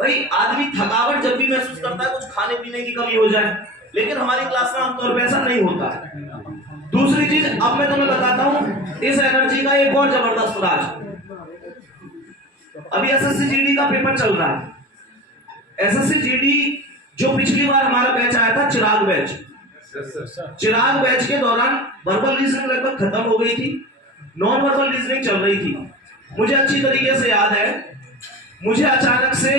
भाई आदमी थकावट जब भी महसूस करता है कुछ खाने पीने की कमी हो जाए, लेकिन हमारी क्लास में आमतौर पर ऐसा नहीं होता है। दूसरी चीज अब मैं तुम्हें बताता हूँ इस एनर्जी का एक और जबरदस्त राज। अभी एसएससी जीडी का पेपर चल रहा है। एसएससी जीडी जो पिछली बार हमारा बैच आया था, चिराग बैच, चिराग बैच के दौरान वर्बल रीजनिंग लगभग खत्म हो गई थी, नॉन वर्बल रीजनिंग चल रही थी। मुझे अच्छी तरीके से याद है, मुझे अचानक से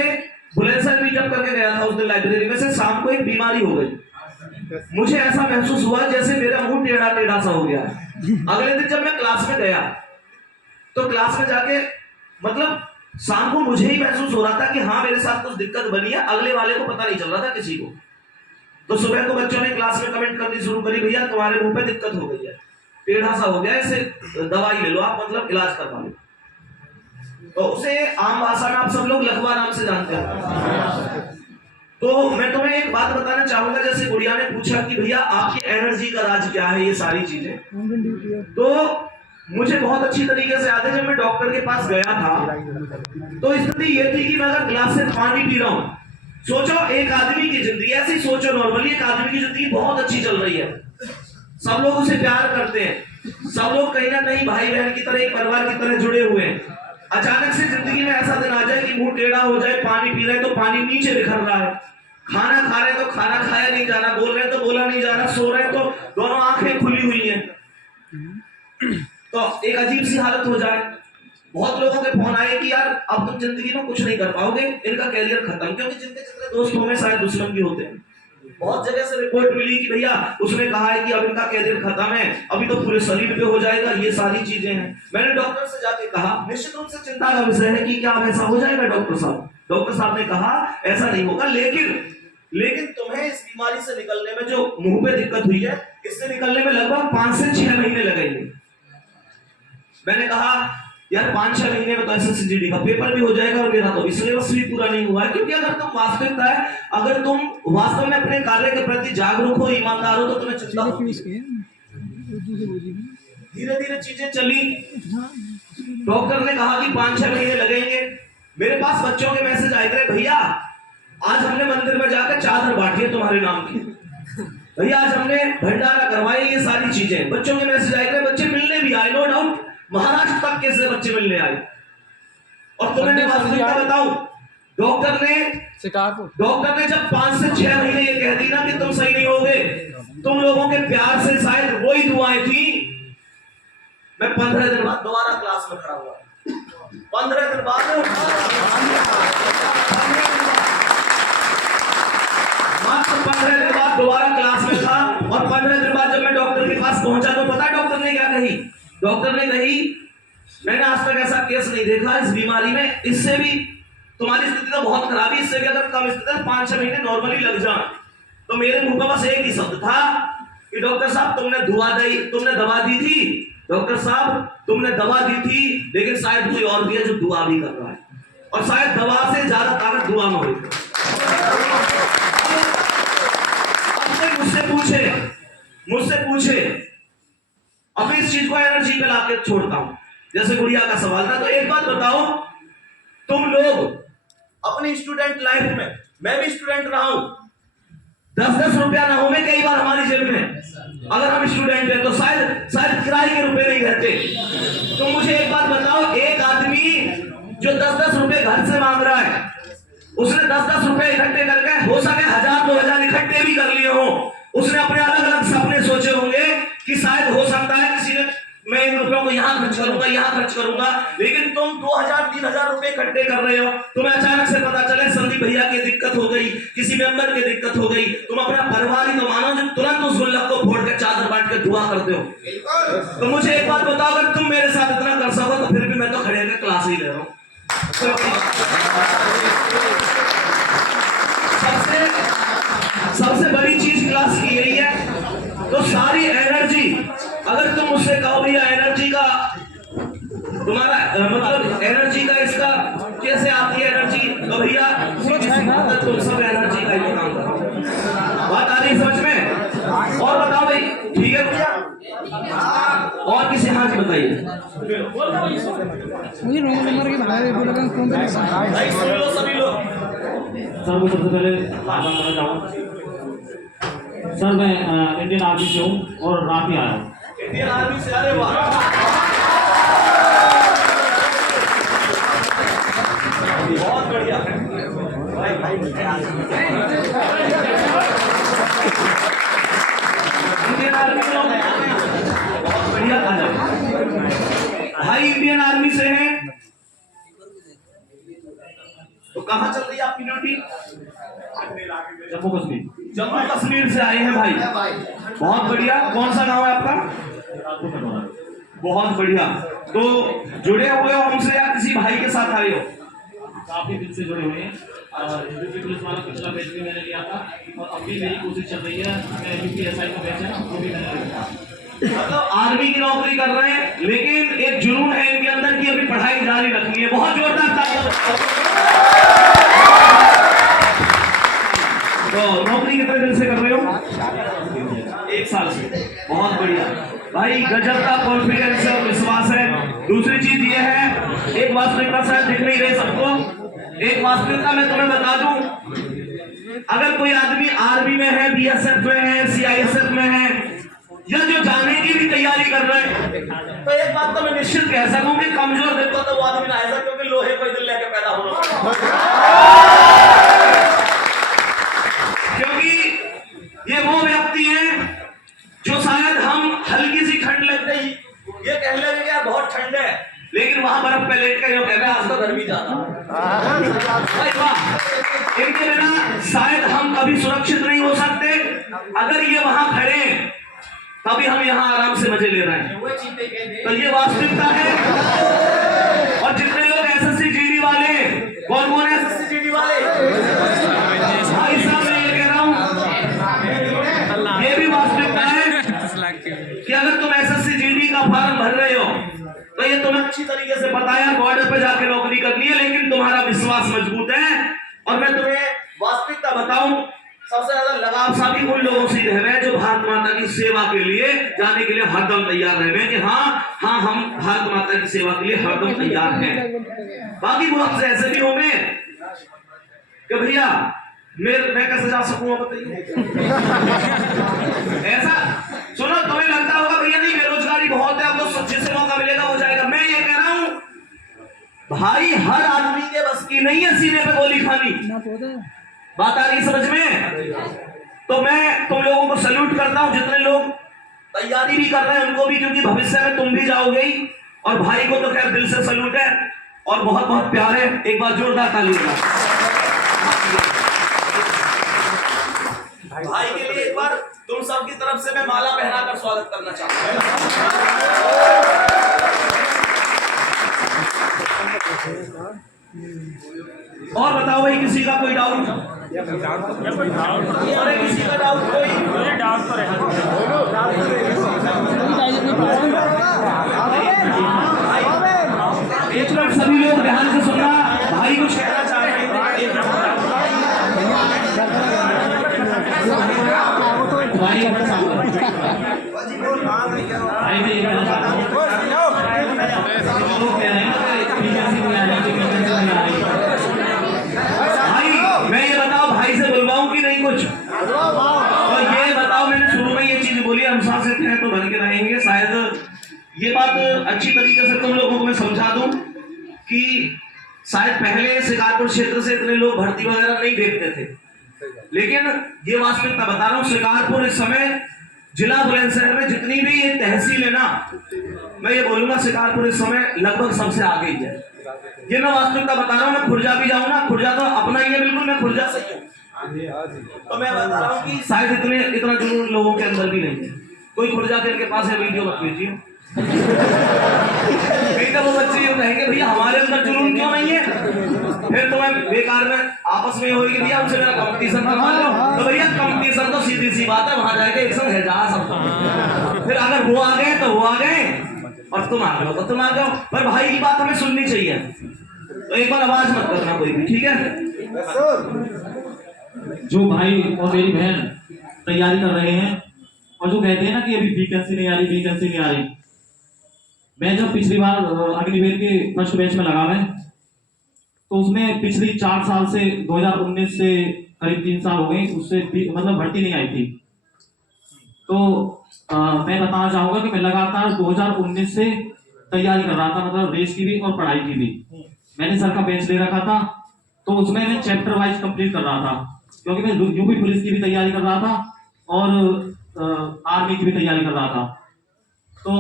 बुलेंसर मीटअप करके गया था उस दिन लाइब्रेरी में से, शाम को एक बीमारी हो गई। मुझे ऐसा महसूस हुआ जैसे मेरा मुंह टेढ़ा टेढ़ा सा हो गया। अगले दिन जब मैं क्लास में गया तो क्लास में जाके मतलब शाम को मुझे ही महसूस हो रहा था कि हाँ मेरे साथ कुछ दिक्कत बनी है, अगले वाले को पता नहीं चल रहा था किसी को। तो सुबह को बच्चों ने क्लास में कमेंट करनी शुरू करी, भैया तुम्हारे मुंह पे दिक्कत हो गई है, टेढ़ा सा हो गया, इसे दवाई ले लो आप, मतलब इलाज करवा लो। तो उसे आम भाषा में आप सब लोग लकवा नाम से जानते हैं। तो मैं तुम्हें एक बात बताना चाहूंगा, जैसे गुड़िया ने पूछा कि भैया आपकी एनर्जी का राज क्या है, ये सारी चीजें, तो मुझे बहुत अच्छी तरीके से याद है जब मैं डॉक्टर के पास गया था तो स्थिति ये थी कि मैं अगर गिलास से पानी पी रहा हूं, सोचो एक आदमी की जिंदगी, ऐसी सोचो नॉर्मली एक आदमी की जिंदगी बहुत अच्छी चल रही है, सब लोग उसे प्यार करते हैं, सब लोग कहीं ना कहीं भाई बहन की तरह एक परिवार की तरह जुड़े हुए हैं। अचानक से जिंदगी में ऐसा दिन आ जाए कि मुंह टेढ़ा हो जाए, पानी पी रहे तो पानी नीचे बिखर रहा है, खाना खा रहे तो खाना खाया नहीं जा रहा, बोल रहे तो बोला नहीं जा रहा, सो रहे तो दोनों आंखें खुली हुई हैं, तो एक अजीब सी हालत हो जाए। बहुत लोगों के फोन आए कि यार अब तुम जिंदगी में कुछ नहीं कर पाओगे, इनका कैरियर खत्म, क्योंकि जिनके जितने दोस्त होंगे शायद दुश्मन भी होते हैं। बहुत जगह से रिपोर्ट मिली कि भैया उसने कहा है कि अब इनका कैरियर खत्म है, अभी तो पूरे शरीर पे हो जाएगा, ये सारी चीजें हैं। मैंने डॉक्टर से जाके कहा, निश्चित रूप से चिंता का विषय है कि क्या ऐसा हो जाएगा डॉक्टर साहब। डॉक्टर साहब ने कहा ऐसा नहीं होगा, लेकिन तुम्हें इस बीमारी से निकलने में, जो मुंह पे दिक्कत हुई है, इससे निकलने में लगभग 5 से 6 महीने लगेंगे। मैंने कहा यार 5-6 महीने में तो एसएससी जीडी का पेपर भी हो जाएगा और मेरा तो अभी सिलेबस भी पूरा नहीं हुआ है, क्योंकि अगर तुम वास्तविकता है, अगर तुम वास्तव में अपने कार्य के प्रति जागरूक हो, ईमानदार हो, तो तुम्हें चिंता होगी। धीरे धीरे चीजें चली, डॉक्टर ने कहा कि 5-6 महीने लगेंगे। मेरे पास बच्चों के मैसेज आए थे, भैया आज हमने मंदिर में जाकर चादर बांटी है तुम्हारे नाम की, भैया आज हमने भंडारा करवाई, ये सारी चीजें बच्चों के मैसेज आए थे। बच्चे मिलने भी आए, नो डाउट, महाराष्ट्र तक के से बच्चे मिलने आए। और तुम्हें मैं वास्तविकता बताऊं, डॉक्टर ने जब 5 से 6 महीने ये कह दी ना कि तुम सही नहीं होगे, तुम लोगों के प्यार से शायद वही दुआएं थी। मैं 15 दिन बाद दोबारा क्लास में खड़ा हुआ, 15 दिन बाद मात्र 15 दिन बाद दोबारा क्लास में था। और 15 दिन बाद जब मैं डॉक्टर के पास पहुंचा तो पता है डॉक्टर ने क्या कही? डॉक्टर ने कही मैंने आज तक ऐसा केस नहीं देखा इस बीमारी में, इससे भी तुम्हारी स्थिति तो बहुत खराब है, इससे भी अगर कम स्थिति है 5-6 महीने नॉर्मली लग जाए। तो मेरे मुंह पर बस एक ही शब्द था कि डॉक्टर साहब तुमने दवा दी थी, डॉक्टर साहब तुमने दवा दी थी, लेकिन शायद कोई और भी है जो दुआ भी कर रहा है, और शायद दवा से ज्यादा ताकत दुआ में होगी। मुझसे पूछे अब इस चीज को एनर्जी पे लाके छोड़ता हूं, जैसे गुड़िया का सवाल था। तो एक बात बताओ, तुम लोग अपनी स्टूडेंट लाइफ में, मैं भी स्टूडेंट रहा हूं, 10-10 रुपया ना हो में कई बार हमारी जेब में, अगर हम स्टूडेंट हैं तो शायद किराए के रुपए नहीं रहते। तो मुझे एक बात बताओ, एक आदमी जो 10-10 रुपए घर से मांग रहा है, उसने 10-10 रुपए इकट्ठे करके हो सके 1000-2000 इकट्ठे भी कर लिए हो, उसने अपने अलग अलग सपने सोचे होंगे कि शायद हो सकता है किसी ने मैं इन रुपयों को यहाँ खर्च करूंगा, लेकिन तुम 2000-3000 रुपए इकट्ठे कर रहे हो। तुम्हें अचानक से पता चले संदीप भैया की दिक्कत हो गई, किसी मेंबर की दिक्कत हो गई, तुम अपना परिवार ही तो मानो जो तुरंत उस गुल्लक को फोड़ के चादर बांट के दुआ करते हो। तो मुझे एक बात बताओ, अगर तुम मेरे साथ इतना कर सको तो फिर भी मैं तो खड़े होकर क्लास ही ले रहा हूँ। सबसे बड़ी चीज क्लास की यही है। तो सारी एनर्जी, अगर तुम मुझसे कहो भैया एनर्जी का तुम्हारा मतलब एनर्जी का इसका कैसे आती है एनर्जी, तो भैया तुम सब एनर्जी का ही काम करो। बात आ रही समझ में? और बताओ भाई, ठीक है भैया? और किसी हाँ जी बताइए। मुझे रोंग नंबर के भाई बोला सभी लोग सर को सबसे पहले आभार करना चाहूँगा। सर मैं इंडियन आर्मी से हूँ और रात ही आया हूँ। इंडियन आर्मी से? अरे वाह, बहुत बढ़िया। इंडियन आर्मी से बहुत बढ़िया। आ जाओ भाई, इंडियन आर्मी से हैं तो कहाँ चल रही है आपकी ड्यूटी? जम्मू कश्मीर। जम्मू कश्मीर से आए हैं भाई, बहुत बढ़िया। कौन सा गांव है आपका? बहुत बढ़िया। तो जुड़े हुए हो हमसे या किसी भाई के साथ आए हो? काफी दिन से जुड़े हुए हैं। यूपी पुलिस वाला पिछला बैच भी मैंने लिया था और अभी मेरी कोशिश चल रही है, मैं यूपीएसआई का बैच है ना वो भी मैंने लिया। मतलब आर्मी की नौकरी कर रहे हैं, लेकिन एक जुनून है इनके अंदर कि अभी पढ़ाई जारी रखनी है। बहुत जोरदार तालियां। तो नौकरी कितने दिन से कर रहे हो? 1 साल से। बहुत बढ़िया भाई, गजब का कॉन्फिडेंस और विश्वास है। दूसरी चीज ये है, एक वास्तविकता शायद दिख नहीं रही सबको, एक वास्तविकता मैं तुम्हें बता दूं, अगर कोई आदमी आर्मी में है, बीएसएफ में है, सीआईएसएफ में है, या जो जाने की भी तैयारी कर रहे हैं, तो एक बात तो मैं निश्चित कह सकूं कि कमजोर दिल को तो वो आदमी ना ऐसा, क्योंकि लोहे को दिल लेके पैदा हो रहा है। क्योंकि ये वो व्यक्ति हैं जो शायद हम हल्की सी ठंड लग गई, ये कहने लगे यार बहुत ठंड है, लेकिन वहां बर्फ पे लेट कर कहते हैं आज तो गर्मी ज्यादा। इनके बिना शायद हम कभी सुरक्षित नहीं हो सकते। अगर ये वहां खड़े तभी हम यहाँ आराम से मजे ले रहे हैं, तो ये वास्तविकता है। और जितने लोग एसएससी जीडी वाले, कौन है एसएससी जीडी वाले? भाई साहब मैं ये कह रहा हूँ, ये भी वास्तविकता है कि अगर तुम एसएससी जीडी का फॉर्म भर रहे हो तो ये तुम्हें अच्छी तरीके से पता है बॉर्डर पे जाके नौकरी करनी है, लेकिन तुम्हारा विश्वास मजबूत है। और मैं तुम्हें वास्तविकता बताऊं, सबसे ज्यादा लगाव साथी उन लोगों से रह रहे हैं जो भारत माता की सेवा के लिए जाने के लिए हरदम तैयार रह रहे हैं कि हाँ हम भारत माता की सेवा के लिए हरदम तैयार हैं। बाकी बहुत से ऐसे भी होंगे कि भैया मैं कैसे जा सकूंगा बताइए। ऐसा सुनो, तुम्हें लगता होगा भैया नहीं बेरोजगारी बहुत है, अब तो जिससे मौका मिलेगा वो जाएगा। मैं ये कह रहा हूं भाई, हर आदमी के बस की नहीं है सीने पे गोली खानी। बात आ रही समझ में? तो मैं तुम लोगों को सैल्यूट करता हूं, जितने लोग तैयारी भी कर रहे हैं उनको भी, क्योंकि भविष्य में तुम भी जाओगे ही। और भाई को तो खैर दिल से सैल्यूट है और बहुत बहुत प्यार है। एक बार जोरदार ताली भाई के लिए। एक बार तुम सबकी तरफ से मैं माला पहनाकर स्वागत करना चाहता हूं। और बताओ भाई, किसी का कोई डाउट? अरे किसी का डाउट? कोई डाउट तो एक मिनट, सभी लोग ध्यान से सुनना, भाई कुछ कहना चाह रहे हैं। भाई मैं ये बताओ, भाई से बुलवाऊं कि नहीं कुछ? और ये बताओ, मैंने शुरू में ये चीज बोली, अनुशासित हैं तो बन के रहेंगे। शायद ये बात अच्छी तरीके से तुम लोगों को मैं समझा दूं कि शायद पहले शिकारपुर क्षेत्र से इतने लोग भर्ती वगैरह नहीं देखते थे, लेकिन ये वास्तविकता बता रहा हूँ, शिकारपुर इस समय जिला बुलंदशहर में जितनी भी ये तहसील है ना, मैं ये बोलूंगा शिकारपुर इस समय लगभग सबसे आगे ही है। ये मैं वास्तविकता बता रहा हूँ। मैं खुर्जा भी जाऊँ ना, खुर्जा तो अपना ही है बिल्कुल, मैं खुर्जा से ही हूँ। तो मैं बता रहा हूँ कि शायद इतना जुनून लोगों के अंदर भी नहीं है। कोई खुर्जा के इनके पास है, वीडियो मत भेजिए। वो बच्चे ये कहेंगे भैया हमारे अंदर जुनून क्यों नहीं है, फिर तुम्हें बेकार में आपस में होगी भैया हमसे मेरा कंपटीशन करवा लो। तो भैया कंपटीशन तो सीधी सी बात है, वहां जाके एक संग है जा सकता। फिर अगर वो आ गए तो वो आ गए और तुम आ गए तो तुम आ गए। पर भाई की बात हमें सुननी चाहिए, तो एक बार आवाज मत करना कोई भी, ठीक है? जो भाई और मेरी बहन तैयारी कर रहे हैं और जो कहते हैं ना कि अभी वैकेंसी नहीं आ रही, वैकेंसी नहीं आ रही, मैं जब पिछली बार अग्निवीर के फर्स्ट बैच में लगा मैं, तो उसमें पिछली 4 साल से 2019 से करीब 3 साल हो गए, उससे मतलब भर्ती नहीं आई थी। तो मैं बताना चाहूंगा कि मैं लगातार 2019 से तैयारी कर रहा था, मतलब रेस की भी और पढ़ाई की भी। मैंने सर का बेंच ले रखा था, तो उसमें मैं चैप्टर वाइज कंप्लीट कर रहा था, क्योंकि मैं यूपी पुलिस की भी तैयारी कर रहा था और आर्मी की भी तैयारी कर रहा था। तो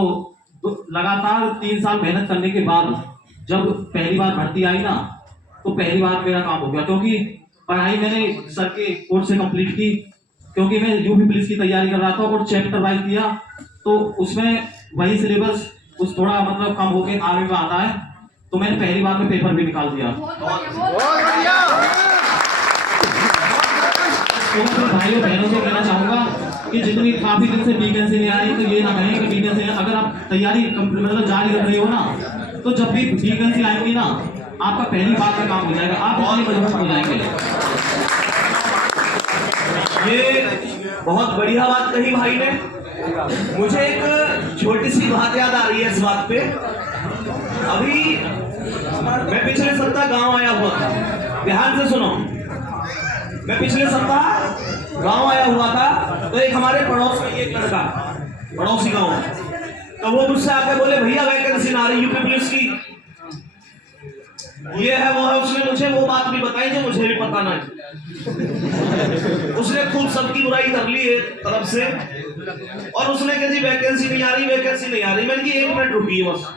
लगातार 3 साल मेहनत करने के बाद जब पहली बार भर्ती आई ना, तो पहली बार मेरा काम हो गया, क्योंकि पढ़ाई मैंने सर के कोर्स से कंप्लीट की, क्योंकि मैं यूपी पुलिस की तैयारी कर रहा था और चैप्टर वाइज दिया, तो उसमें वही सिलेबस कुछ थोड़ा मतलब कम होके आर्मी में आता है, तो मैंने पहली बार में पेपर भी निकाल दिया। तो मैं भाइयों बहनों से कहना चाहूंगा कि जितनी काफी दिन से वैकेंसी नहीं आई, तो ये ना कहें कि वैकेंसी, अगर आप तैयारी मतलब जारी कर रहे हो ना, तो जब भी वैकेंसी आएंगी ना, आपका पहली बार में काम हो जाएगा, आप बहुत मजबूत हो जाएंगे। ये बहुत बढ़िया बात कही भाई ने। मुझे एक छोटी सी बात याद आ रही है इस बात पे। अभी मैं पिछले सप्ताह गांव आया हुआ था, ध्यान से सुनो। मैं पिछले सप्ताह गांव आया हुआ था, तो एक हमारे पड़ोस में एक लड़का, पड़ोसी गांव में, तो वो मुझसे आके बोले भैया वैकेंसी ना आ रही यूपी पुलिस की, ये है वो है। उसने मुझे वो बात भी बताई जो मुझे भी पता नहीं। उसने खूब सबकी बुराई कर ली एक तरफ से, और उसने कहा जी वैकेंसी नहीं आ रही, वैकेंसी नहीं आ रही। मैंने कहा 1 मिनट रुकिए बस,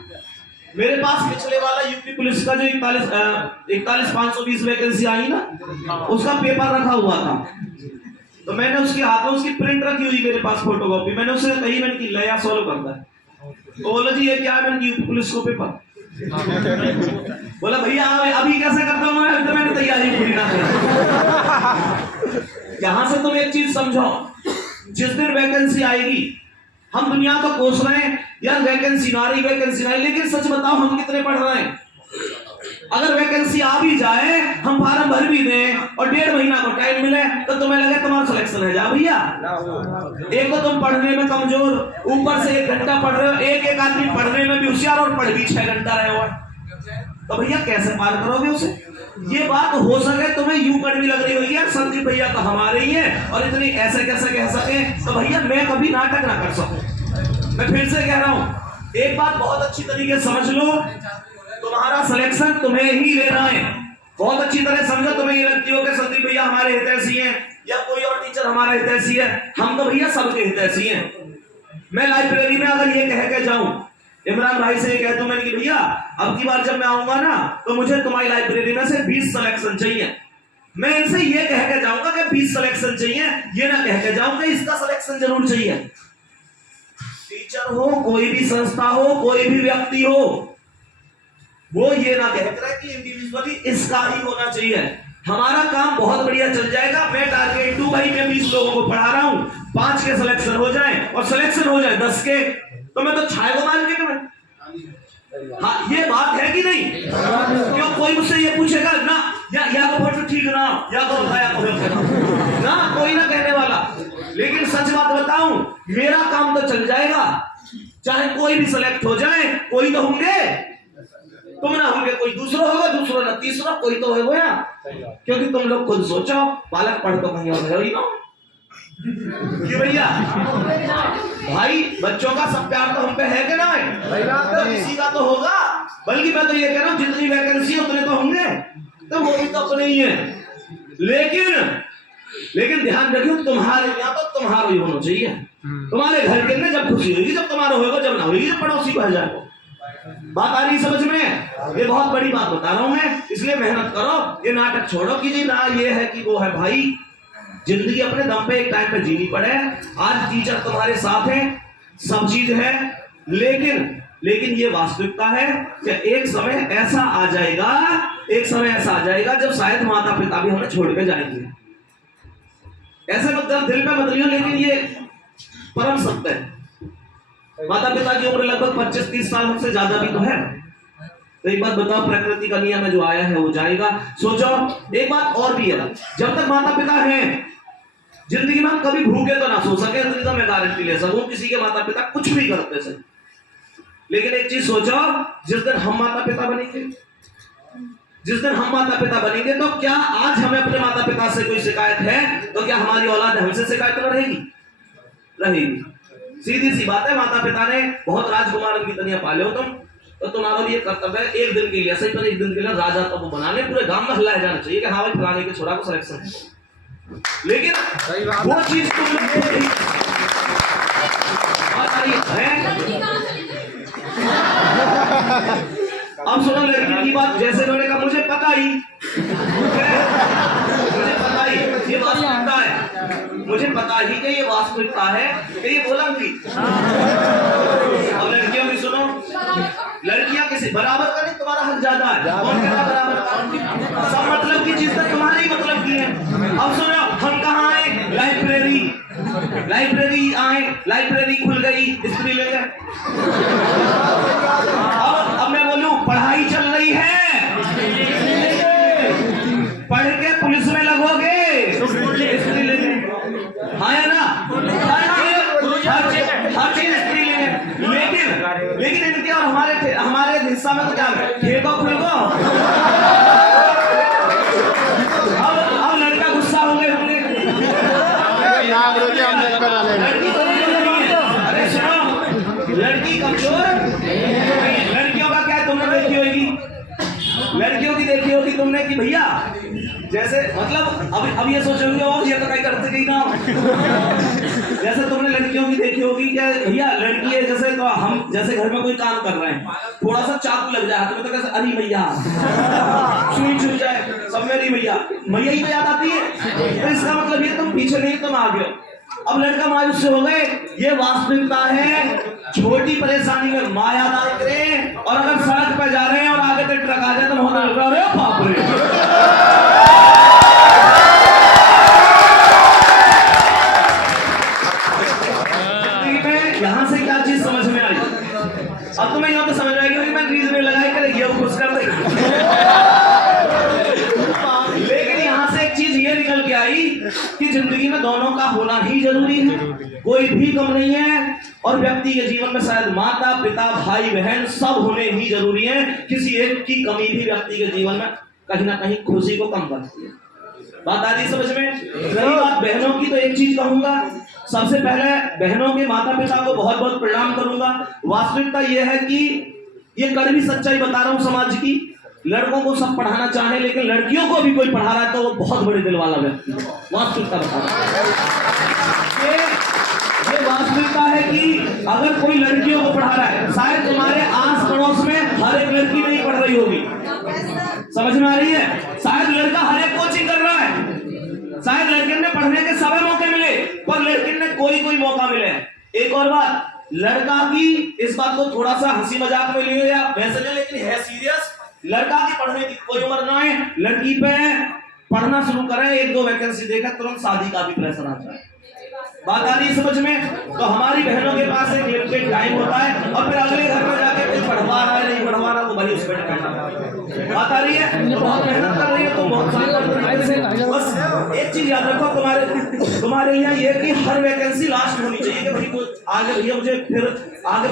मेरे पास पिछले वाला यूपी पुलिस का जो 41,520 वैकेंसी आई ना, उसका पेपर रखा हुआ था। तो मैंने उसके हाथों उसकी प्रिंट रखी हुई मेरे पास, फोटोकॉपी। मैंने उससे कही, मैंने की लया सॉल्व करता है, तो बोला जी ये क्या है? मैंने यूपी पुलिस को पेपर। बोला भैया अभी कैसे करता हूँ मैं, तो मैंने तैयारी पूरी ना की। यहां से तुम एक चीज समझो, जिस दिन वैकेंसी आएगी, हम दुनिया तो कोस रहे हैं यार वैकेंसी ना रही, वैकेंसी ना रही, लेकिन सच बताओ हम कितने पढ़ रहे हैं? अगर वैकेंसी आ भी जाए, हम फॉर्म भर भी दें और 1.5 महीना को टाइम मिले, तो तुम्हें लगे तुम्हारा सिलेक्शन है, जा भैया। एक तो तुम पढ़ने में कमजोर, ऊपर से 1 घंटा पढ़ रहे हो, एक आदमी पढ़ने में भी होशियार और पढ़ भी 6 घंटा रहे हो, तो भैया कैसे पार करोगे उसे? ये बात हो सके तुम्हें यूं कड़वी लग रही होगी यार, संदीप भैया तो हमारे ही हैं और इतनी ऐसे कैसे कह सके, तो भैया मैं कभी नाटक ना कर सकूं। मैं फिर से कह रहा हूं, एक बात बहुत अच्छी तरीके से समझ लो, तुम्हारा सिलेक्शन तुम्हें ही लेना है। बहुत अच्छी तरह समझो। तुम्हें ये लगती हो कि संदीप भैया हमारे हितैषी हैं या कोई और टीचर हमारा हितैषी है, हम तो भैया सबके हितैषी हैं। मैं लाइब्रेरी में अगर ये कह के जाऊं, इमरान भाई से ये कहता हूं मैंने कि भैया अब की बार जब मैं आऊंगा ना, तो मुझे तुम्हारी लाइब्रेरी में से 20 सिलेक्शन चाहिए, मैं इनसे ये कह के जाऊंगा कि 20 सिलेक्शन चाहिए, ये ना कह के जाऊंगा इसका सिलेक्शन जरूर चाहिए। टीचर हो, कोई भी संस्था हो, कोई भी व्यक्ति हो, वो ये ना कहता है कि इंडिविजुअली इसका ही होना चाहिए। हमारा काम बहुत बढ़िया चल जाएगा। मैं टारगेट 2 भाई, मैं 20 लोगों को पढ़ा रहा हूं, 5 के सिलेक्शन हो जाए और सिलेक्शन हो जाए 10 के, तो मैं तो छाए को मान के मैं। हाँ, ये बात है कि नहीं? क्यों कोई मुझसे ये पूछेगा ना, या तो फोटो ठीक ना, या तो बताया ना, कोई ना कहने वाला। लेकिन सच बात बताऊं, मेरा काम तो चल जाएगा, चाहे कोई भी सिलेक्ट हो जाए, कोई तो होंगे, तुम ना होंगे, कोई दूसरा होगा, दूसरा ना तीसरा, कोई तो होगा। क्योंकि तुम लोग खुद सोचो, बालक पढ़ तो कहीं और ही ना कि भैया भाई बच्चों का सब प्यार तो हम पे है कि ना है? तो किसी का तो होगा। बल्कि मैं तो ये कह रहा हूँ, जितनी वैकेंसी उतने तो होंगे, तो वो भी तो अपने ही है। लेकिन ध्यान रखियो, तुम्हारे यहाँ तो तुम्हारा ही होना चाहिए। तुम्हारे घर के अंदर जब खुशी होगी जब तुम्हारा होगा, जब ना होगी जब पड़ोसी को जाए। बात आ रही समझ में? ये बहुत बड़ी बात बता रहा हूं मैं, इसलिए मेहनत करो, ये नाटक छोड़ो कि जी ना ये है कि वो है। भाई जिंदगी अपने दम पे एक टाइम पे जीनी पड़े। आज टीचर तुम्हारे साथ है, सब चीज है, लेकिन ये वास्तविकता है कि एक समय ऐसा आ जाएगा जब शायद माता पिता भी हमें छोड़ के जाएंगे। ऐसे मतलब दिल पे मत लियो, लेकिन ये परम सत्य है। माता पिता की उम्र लगभग 25-30 साल हमसे ज्यादा भी तो है। तो एक बात बताओ, प्रकृति का नियम है, जो आया है वो जाएगा। सोचो एक बात और भी है, जब तक माता पिता हैं जिंदगी में हम कभी भूखे तो ना सो सके, तो मैं गारंटी ले सकूं किसी के माता पिता कुछ भी करते थे। लेकिन एक चीज सोचो, जिस दिन हम माता पिता बनेंगे, जिस दिन हम माता पिता बनेंगे, तो क्या आज हमें अपने माता पिता से कोई शिकायत है, तो क्या हमारी औलाद हमसे शिकायत रहेगी? रहेगी। सीधी सी बात है, माता पिता ने बहुत राजकुमार की तरह पाले हो तुम, तो तुम्हारा भी ये कर्तव्य है एक दिन के लिए, सही पर एक दिन के लिए राजा तो वो बना ले, पूरे गांव में हिलाया जाना चाहिए कि हाँ भाई फलाने के छोड़ा को सिलेक्शन है। लेकिन वो चीज तुमने अब सुनो लड़की की बात। जैसे उन्होंने कहा मुझे पता ही ये वास्तविकता है, मुझे पता ही कि ये वास्तविकता है कि ये बोलूंगी। अब लड़कियों की सुनो, लड़कियां किसी बराबर का नहीं, तुम्हारा हक ज्यादा है। कौन कह रहा बराबर का? सब मतलब की चीज तो तुम्हारी मतलब की है। अब सुनो, हम कहाँ आए? लाइब्रेरी, लाइब्रेरी आए, लाइब्रेरी खुल गई, स्त्री ले गए। अब मैं बोलूं पढ़ाई चल रही है, पढ़ के पुलिस में लगोगे, स्त्री ले गए, हाँ या ना? हर चीज स्त्री ले गए। लेकिन इनके और हमारे हिस्सा में तो क्या है? खेको खुल गो। अब लड़का गुस्सा हो गए होंगे, अरे सुनो, लड़की कमजोर, लड़कियों का क्या तुमने देखी होगी, लड़कियों की देखी होगी तुमने कि भैया जैसे मतलब अब ये सोचोगे और ये तो कहीं करते कहीं काम। जैसे तुमने लड़कियों की देखी होगी क्या भैया, लड़की है जैसे, तो हम जैसे घर में कोई काम कर रहे हैं, थोड़ा सा चाकू लग जाए तुम्हें तो कैसे, अरे भैया सुई छूट जाए, सब मेरी भैया, भैया ही तो याद आती है। तो इसका मतलब ये तुम पीछे नहीं, तुम आगे हो। अब लड़का मायूस से हो गए, ये वास्तविकता है। छोटी परेशानी में माया ना करें, और अगर सड़क पे जा रहे हैं और आगे से ट्रक आ जाए तो बहुत लग रहा है बाप रे। यहां से क्या चीज समझ में आई? अब तुम्हें यहां तो समझ में आएगी, मैं रीजन लगाई करेगी अब खुश कर देगी। लेकिन यहां से एक चीज ये निकल के आई कि जिंदगी में दोनों का होना ही जरूरी है, कोई भी कम नहीं है। और व्यक्ति के जीवन में शायद माता पिता भाई बहन सब होने ही जरूरी है। किसी एक की कमी भी व्यक्ति के जीवन में कहीं ना कहीं खुशी को कम करती है। बात आ रही समझ में? रही बात बहनों की, तो एक चीज कहूंगा, सबसे पहले बहनों के माता पिता को बहुत बहुत प्रणाम करूंगा। वास्तविकता यह है कि ये कड़वी सच्चाई बता रहा हूं समाज की, लड़कों को सब पढ़ाना चाहे, लेकिन लड़कियों को भी कोई पढ़ा रहा है तो वो बहुत बड़े दिल वाला व्यक्ति है। वास्तविकता बता रहा है, ये वास्तविकता है कि अगर कोई लड़कियों को पढ़ा रहा है, शायद तुम्हारे आस पड़ोस में हर एक लड़की नहीं पढ़ रही होगी, समझ में आ रही है? शायद लड़का हर एक कोचिंग कर रहा है, शायद लड़के ने पढ़ने के सभी मौके मिले, पर लड़के ने कोई मौका मिले। एक और बात, लड़का की इस बात को थोड़ा सा हंसी मजाक में लियो या वैसे ले, लेकिन है सीरियस। लड़का की पढ़ने की कोई उम्र ना है, लड़की पे पढ़ना शुरू करे, एक दो वैकेंसी देखा तुरंत शादी का भी प्रेशर आ जाए। बात आ रही समझ में? तो हमारी बहनों के पास एक लिमिटेड टाइम होता है, और फिर अगले घर में जाके कोई पढ़वा रहा है नहीं पढ़वा रहा, तो भाई उस पर डिपेंड। बात आ रही है, तो बहुत मेहनत कर रही है, तो बहुत सारी बस एक चीज याद रखो, तुम्हारे लिए ये कि हर वैकेंसी लास्ट होनी चाहिए कि भाई आगे भैया मुझे फिर आगे